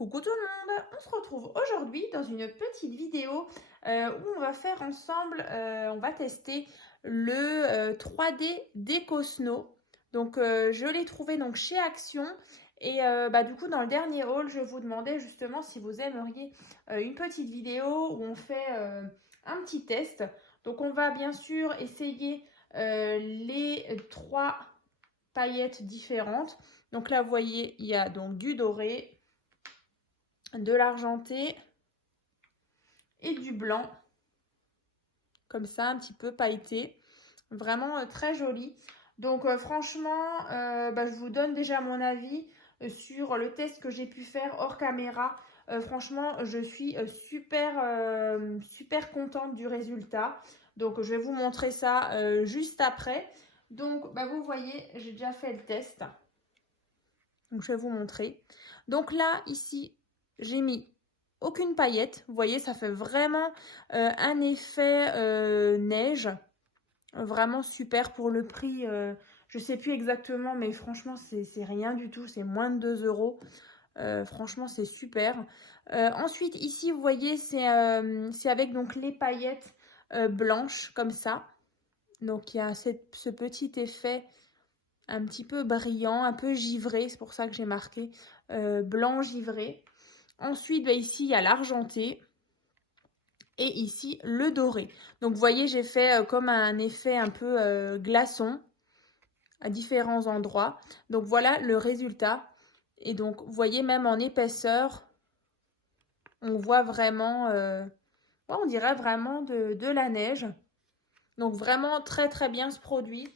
Coucou tout le monde, on se retrouve aujourd'hui dans une petite vidéo où on va faire ensemble, on va tester le 3D Déco Snow. Donc je l'ai trouvé donc chez Action et du coup dans le dernier haul je vous demandais justement si vous aimeriez une petite vidéo où on fait un petit test. Donc on va bien sûr essayer les trois paillettes différentes. Donc là vous voyez il y a donc du doré, de l'argenté et du blanc, comme ça, un petit peu pailleté. Vraiment très joli. Donc franchement, je vous donne déjà mon avis sur le test que j'ai pu faire hors caméra. Franchement, je suis super contente du résultat. Donc je vais vous montrer ça juste après. Donc vous voyez, j'ai déjà fait le test. Donc je vais vous montrer. Donc là, ici, j'ai mis aucune paillette. Vous voyez, ça fait vraiment un effet neige. Vraiment super pour le prix. Je ne sais plus exactement, mais franchement, c'est rien du tout. C'est moins de 2 euros. Franchement, c'est super. Ensuite, ici, vous voyez, c'est avec donc les paillettes blanches, comme ça. Donc, il y a ce petit effet un petit peu brillant, un peu givré. C'est pour ça que j'ai marqué blanc givré. Ensuite, ici, il y a l'argenté. Et ici, le doré. Donc, vous voyez, j'ai fait comme un effet un peu glaçon à différents endroits. Donc, voilà le résultat. Et donc, vous voyez, même en épaisseur, on voit vraiment, on dirait vraiment de la neige. Donc, vraiment très bien ce produit.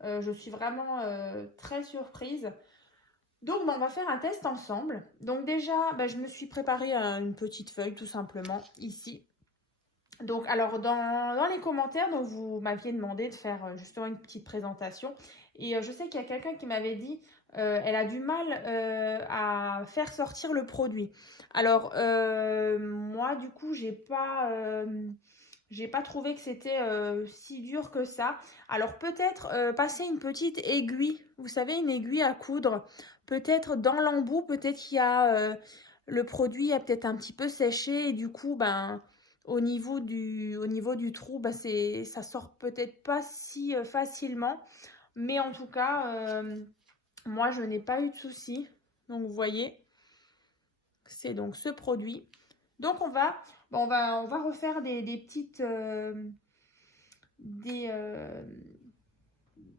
Je suis vraiment très surprise. Donc, on va faire un test ensemble. Donc, déjà, je me suis préparé une petite feuille, tout simplement, ici. Donc, alors, dans les commentaires, donc, vous m'aviez demandé de faire justement une petite présentation. Et je sais qu'il y a quelqu'un qui m'avait dit elle a du mal à faire sortir le produit. Alors, moi, du coup, j'ai pas trouvé que c'était si dur que ça. Alors, peut-être passer une petite aiguille, vous savez, une aiguille à coudre. Peut-être dans l'embout, peut-être qu'il y a le produit a peut-être un petit peu séché et du coup, au niveau du trou, ça sort peut-être pas si facilement. Mais en tout cas, moi, je n'ai pas eu de souci. Donc, vous voyez, c'est donc ce produit. Donc, on va refaire des petites...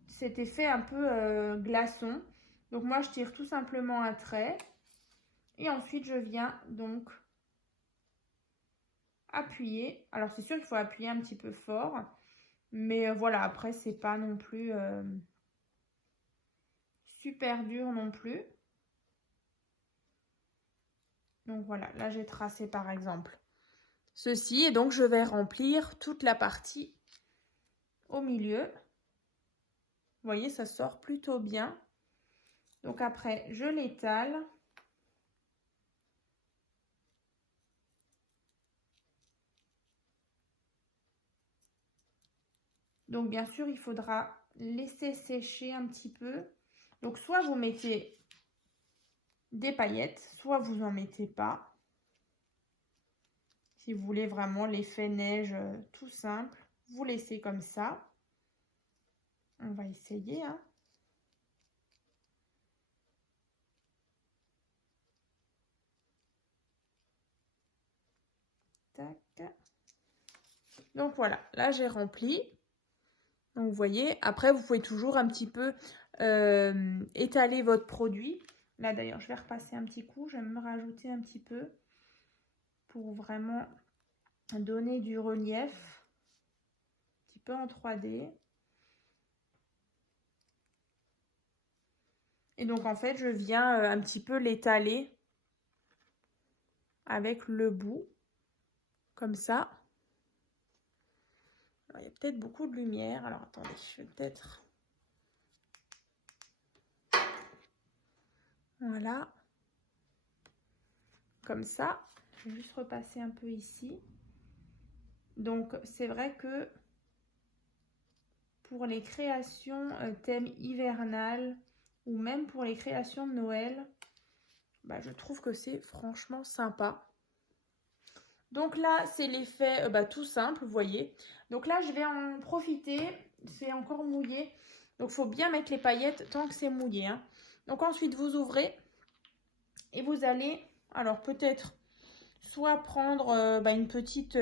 cet effet un peu glaçon. Donc, moi, je tire tout simplement un trait. Et ensuite, je viens donc appuyer. Alors, c'est sûr qu'il faut appuyer un petit peu fort. Mais voilà, après, c'est pas non plus super dur non plus. Donc voilà, là j'ai tracé par exemple ceci et donc je vais remplir toute la partie au milieu. Vous voyez, ça sort plutôt bien. Donc après, je l'étale. Donc bien sûr, il faudra laisser sécher un petit peu. Donc soit vous mettez des paillettes, soit vous n'en mettez pas. Si vous voulez vraiment l'effet neige tout simple, vous laissez comme ça. On va essayer, hein. Tac. Donc voilà, là j'ai rempli. Donc vous voyez, après vous pouvez toujours un petit peu étaler votre produit. Là d'ailleurs, je vais repasser un petit coup, je vais me rajouter un petit peu pour vraiment donner du relief, un petit peu en 3D. Et donc en fait, je viens un petit peu l'étaler avec le bout, comme ça. Alors, il y a peut-être beaucoup de lumière, alors attendez, je vais peut-être... Voilà. Comme ça. Je vais juste repasser un peu ici. Donc c'est vrai que pour les créations thème hivernal ou même pour les créations de Noël, bah, je trouve que c'est franchement sympa. Donc là, c'est l'effet tout simple, vous voyez. Donc là, je vais en profiter. C'est encore mouillé. Donc, il faut bien mettre les paillettes tant que c'est mouillé. Hein. Donc ensuite, vous ouvrez et vous allez, alors peut-être, soit prendre une petite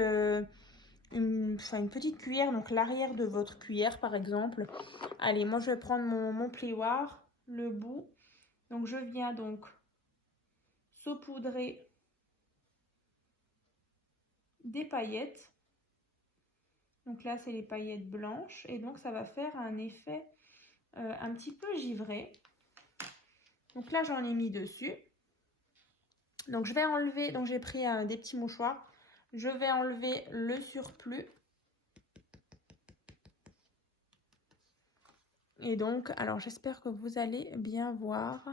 cuillère, donc l'arrière de votre cuillère par exemple. Allez, moi je vais prendre mon plioir, le bout. Donc je viens donc saupoudrer des paillettes. Donc là c'est les paillettes blanches et donc ça va faire un effet un petit peu givré. Donc là j'en ai mis dessus. Donc je vais enlever, donc j'ai pris des petits mouchoirs. Je vais enlever le surplus. Et donc, alors j'espère que vous allez bien voir.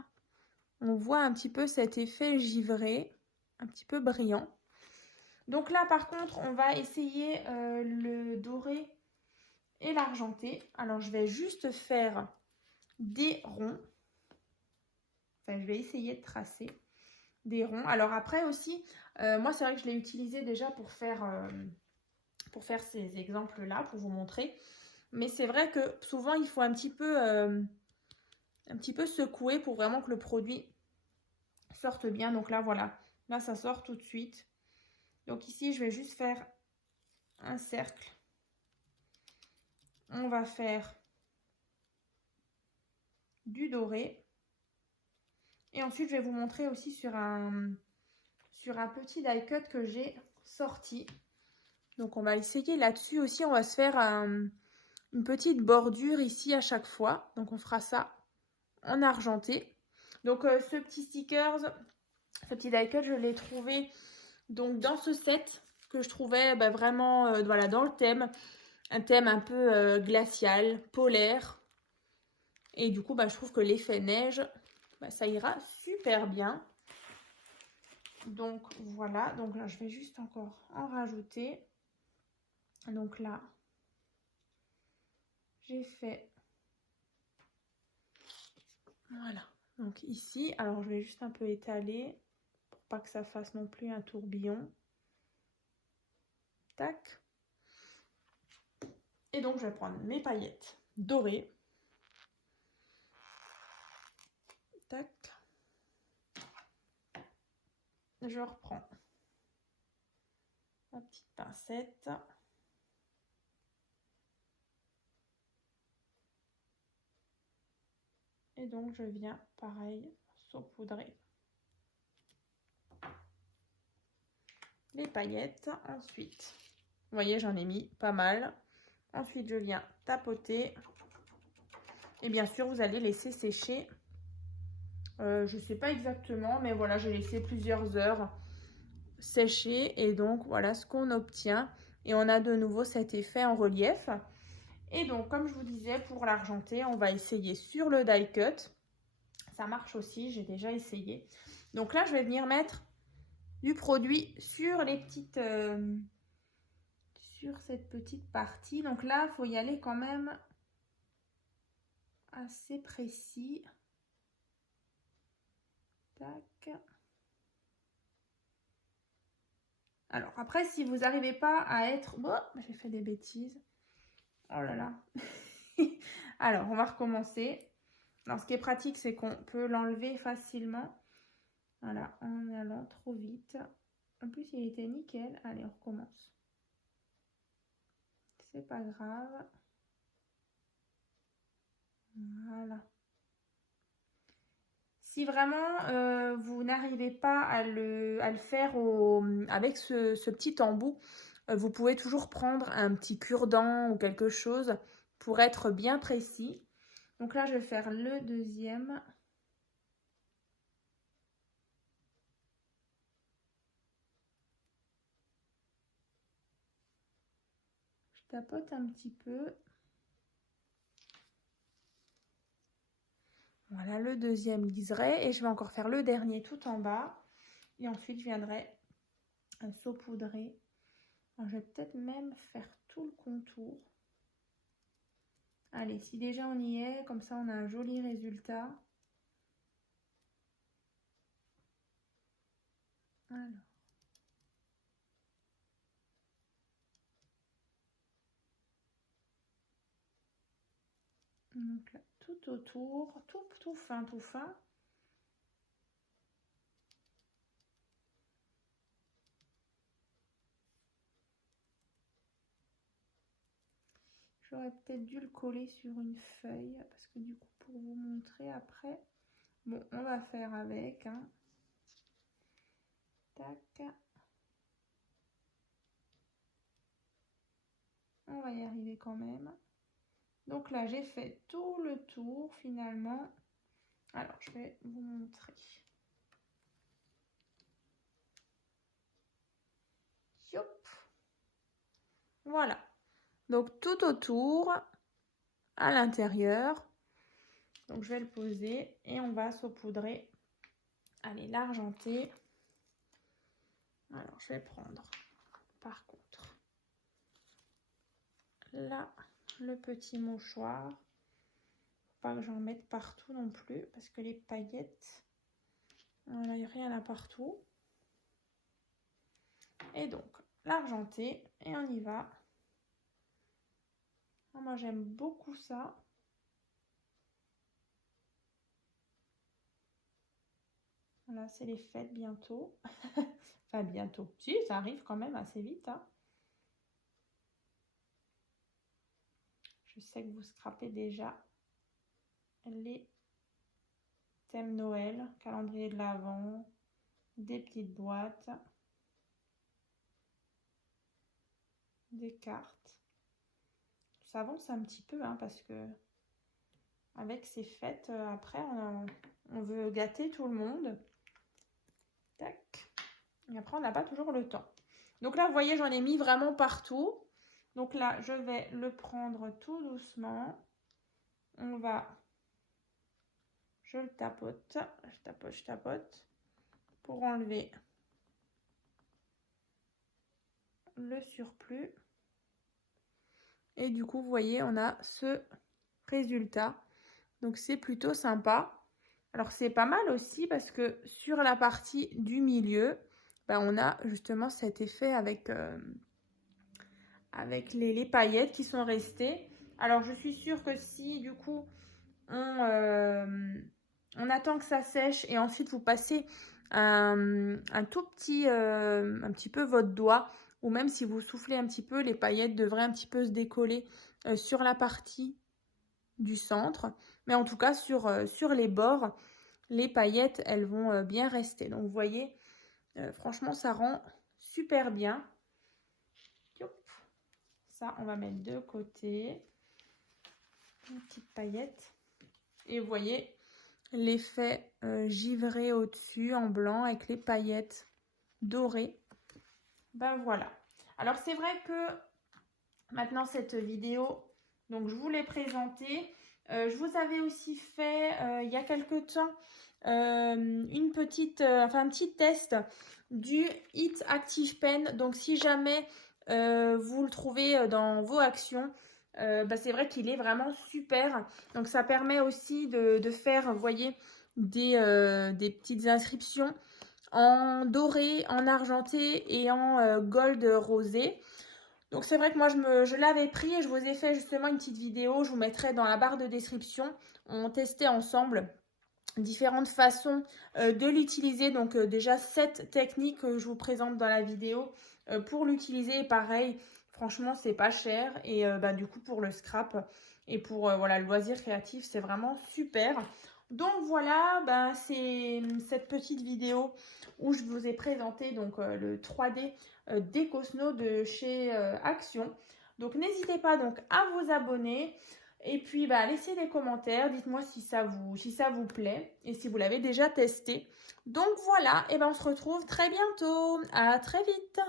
On voit un petit peu cet effet givré, un petit peu brillant. Donc là, par contre, on va essayer le doré et l'argenté. Alors, je vais juste faire des ronds. Enfin, je vais essayer de tracer des ronds. Alors après aussi, moi, c'est vrai que je l'ai utilisé déjà pour faire ces exemples-là, pour vous montrer. Mais c'est vrai que souvent, il faut un petit peu secouer pour vraiment que le produit sorte bien. Donc là, voilà. Là, ça sort tout de suite. Donc ici, je vais juste faire un cercle. On va faire du doré. Et ensuite, je vais vous montrer aussi sur un petit die cut que j'ai sorti. Donc, on va essayer là-dessus aussi. On va se faire une petite bordure ici à chaque fois. Donc, on fera ça en argenté. Donc, ce petit stickers, ce petit die cut, je l'ai trouvé donc dans ce set que je trouvais vraiment voilà, dans le thème. Un thème un peu glacial, polaire. Et du coup, je trouve que l'effet neige, ça ira super bien. Donc voilà, donc là je vais juste encore en rajouter. Donc là, j'ai fait, voilà. Donc ici, alors je vais juste un peu étaler pour pas que ça fasse non plus un tourbillon. Tac. Et donc je vais prendre mes paillettes dorées. Tac. Je reprends ma petite pincette. Et donc, je viens, pareil, saupoudrer les paillettes. Ensuite, vous voyez, j'en ai mis pas mal. Ensuite, je viens tapoter. Et bien sûr, vous allez laisser sécher. Je ne sais pas exactement, mais voilà, j'ai laissé plusieurs heures sécher. Et donc, voilà ce qu'on obtient. Et on a de nouveau cet effet en relief. Et donc, comme je vous disais, pour l'argenté, on va essayer sur le die cut. Ça marche aussi, j'ai déjà essayé. Donc là, je vais venir mettre du produit sur les petites... sur cette petite partie. Donc là, il faut y aller quand même assez précis. Tac. Alors après, si vous n'arrivez pas à être... Oh, j'ai fait des bêtises. Oh là là. Alors, on va recommencer. Alors, ce qui est pratique, c'est qu'on peut l'enlever facilement. Voilà, en allant trop vite. En plus, il était nickel. Allez, on recommence. C'est pas grave. Voilà. Si vraiment vous n'arrivez pas à le faire avec ce petit embout, vous pouvez toujours prendre un petit cure-dent ou quelque chose pour être bien précis. Donc là, je vais faire le deuxième. Je tapote un petit peu. Voilà, le deuxième liseré. Et je vais encore faire le dernier tout en bas. Et ensuite, je viendrai saupoudrer. Alors, je vais peut-être même faire tout le contour. Allez, si déjà on y est, comme ça on a un joli résultat. Alors. Donc là, tout autour, tout fin, tout fin. J'aurais peut-être dû le coller sur une feuille, parce que du coup, pour vous montrer après, bon, on va faire avec, hein. Tac. On va y arriver quand même. Donc là, j'ai fait tout le tour finalement. Alors, je vais vous montrer. Yop. Voilà. Donc tout autour, à l'intérieur. Donc je vais le poser et on va saupoudrer. Allez, l'argenté. Alors, je vais prendre par contre là le petit mouchoir. Pas que j'en mette partout non plus parce que les paillettes, voilà, il n'y a rien là partout. Et donc l'argenté et on y va. Oh, moi j'aime beaucoup ça. Voilà, c'est les fêtes bientôt. Enfin bientôt. Si, ça arrive quand même assez vite, hein. Je sais que vous scrapez déjà les thèmes Noël, calendrier de l'Avent, des petites boîtes, des cartes. Ça avance un petit peu, hein, parce que avec ces fêtes, après, on veut gâter tout le monde. Tac. Et après, on n'a pas toujours le temps. Donc là, vous voyez, j'en ai mis vraiment partout. Donc là, je vais le prendre tout doucement. On va... Je le tapote. Je tapote. Pour enlever le surplus. Et du coup, vous voyez, on a ce résultat. Donc, c'est plutôt sympa. Alors, c'est pas mal aussi parce que sur la partie du milieu, ben, on a justement cet effet avec les paillettes qui sont restées. Alors, je suis sûre que si, du coup, on attend que ça sèche et ensuite vous passez un petit peu votre doigt, ou même si vous soufflez un petit peu, les paillettes devraient un petit peu se décoller sur la partie du centre. Mais en tout cas, sur les bords, les paillettes, elles vont bien rester. Donc, vous voyez, franchement, ça rend super bien. Ça, on va mettre de côté. Une petite paillette. Et vous voyez l'effet givré au-dessus en blanc avec les paillettes dorées. Ben voilà. Alors, c'est vrai que maintenant, cette vidéo, donc je vous l'ai présentée. Je vous avais aussi fait, il y a quelques temps, un petit test du Hit Active Pen. Donc, si jamais vous le trouvez dans vos actions, c'est vrai qu'il est vraiment super. Donc, ça permet aussi de faire, vous voyez, des petites inscriptions en doré, en argenté et en gold rosé. Donc c'est vrai que moi je l'avais pris et je vous ai fait justement une petite vidéo, je vous mettrai dans la barre de description. On testait ensemble différentes façons de l'utiliser. Donc déjà 7 techniques que je vous présente dans la vidéo pour l'utiliser. Pareil, franchement c'est pas cher et du coup pour le scrap et pour le loisir créatif c'est vraiment super. Donc voilà, c'est cette petite vidéo où je vous ai présenté donc le 3D Décosno de chez Action. Donc n'hésitez pas donc à vous abonner et puis laissez des commentaires, dites-moi si ça vous plaît et si vous l'avez déjà testé. Donc voilà, et on se retrouve très bientôt. À très vite.